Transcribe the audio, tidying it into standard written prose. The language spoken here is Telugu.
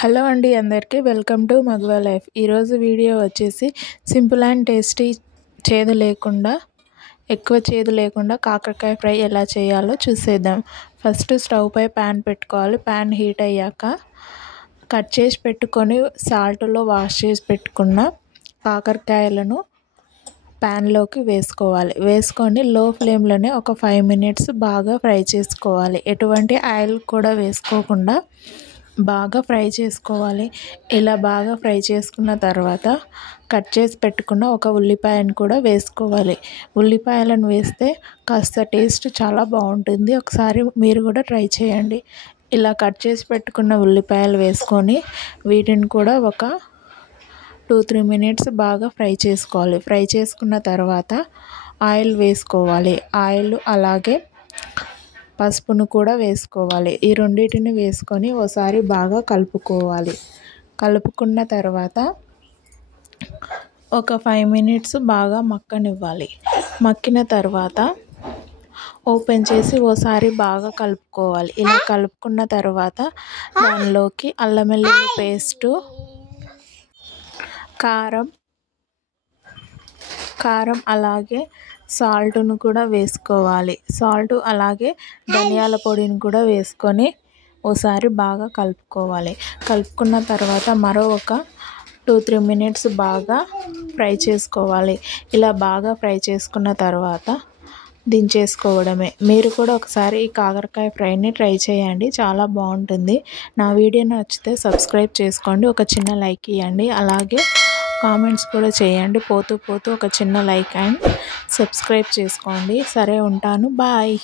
హలో అండి అందరికీ వెల్కమ్ టు మగువ లైఫ్. ఈరోజు వీడియో వచ్చేసి సింపుల్ అండ్ టేస్టీ ఎక్కువ చేదు లేకుండా కాకరకాయ ఫ్రై ఎలా చేయాలో చూసేద్దాం. ఫస్ట్ స్టవ్ పై ప్యాన్ పెట్టుకోవాలి. ప్యాన్ హీట్ అయ్యాక కట్ చేసి పెట్టుకొని సాల్ట్లో వాష్ చేసి పెట్టుకున్న కాకరకాయలను ప్యాన్లోకి వేసుకొని లో ఫ్లేమ్లోనే ఒక 5 మినిట్స్ బాగా ఫ్రై చేసుకోవాలి. ఎటువంటి ఆయిల్ కూడా వేసుకోకుండా బాగా ఫ్రై చేసుకోవాలి. ఇలా బాగా ఫ్రై చేసుకున్న తర్వాత కట్ చేసి పెట్టుకున్న ఒక ఉల్లిపాయను కూడా వేసుకోవాలి. ఉల్లిపాయలను వేస్తే కాస్త టేస్ట్ చాలా బాగుంటుంది. ఒకసారి మీరు కూడా ట్రై చేయండి. ఇలా కట్ చేసి పెట్టుకున్న ఉల్లిపాయలు వేసుకొని వీటిని కూడా ఒక 2-3 మినిట్స్ బాగా ఫ్రై చేసుకోవాలి. ఫ్రై చేసుకున్న తర్వాత ఆయిల్ వేసుకోవాలి. ఆయిల్ అలాగే పసుపును కూడా వేసుకోవాలి. ఈ రెండింటిని వేసుకొని ఒకసారి బాగా కలుపుకోవాలి. కలుపుకున్న తర్వాత ఒక 5 మినిట్స్ బాగా మక్కనివ్వాలి. మక్కిన తర్వాత ఓపెన్ చేసి ఒకసారి బాగా కలుపుకోవాలి. ఇలా కలుపుకున్న తర్వాత దానిలోకి అల్లం వెల్లుల్లి పేస్టు, కారం అలాగే సాల్ట్ను కూడా వేసుకోవాలి. సాల్ట్ అలాగే ధనియాల పొడిని కూడా వేసుకొని ఒకసారి బాగా కలుపుకోవాలి. కలుపుకున్న తర్వాత మరో ఒక 2-3 మినిట్స్ బాగా ఫ్రై చేసుకోవాలి. ఇలా బాగా ఫ్రై చేసుకున్న తర్వాత దించేసుకోవడమే. మీరు కూడా ఒకసారి ఈ కాకరకాయ ఫ్రైని ట్రై చేయండి, చాలా బాగుంటుంది. నా వీడియో నచ్చితే సబ్స్క్రైబ్ చేసుకోండి, ఒక చిన్న లైక్ ఇవ్వండి, అలాగే కామెంట్స్ కూడా చేయండి. పోతూ ఒక చిన్న లైక్ అండ్ సబ్స్క్రైబ్ చేసుకోండి. సరే ఉంటాను, బాయ్.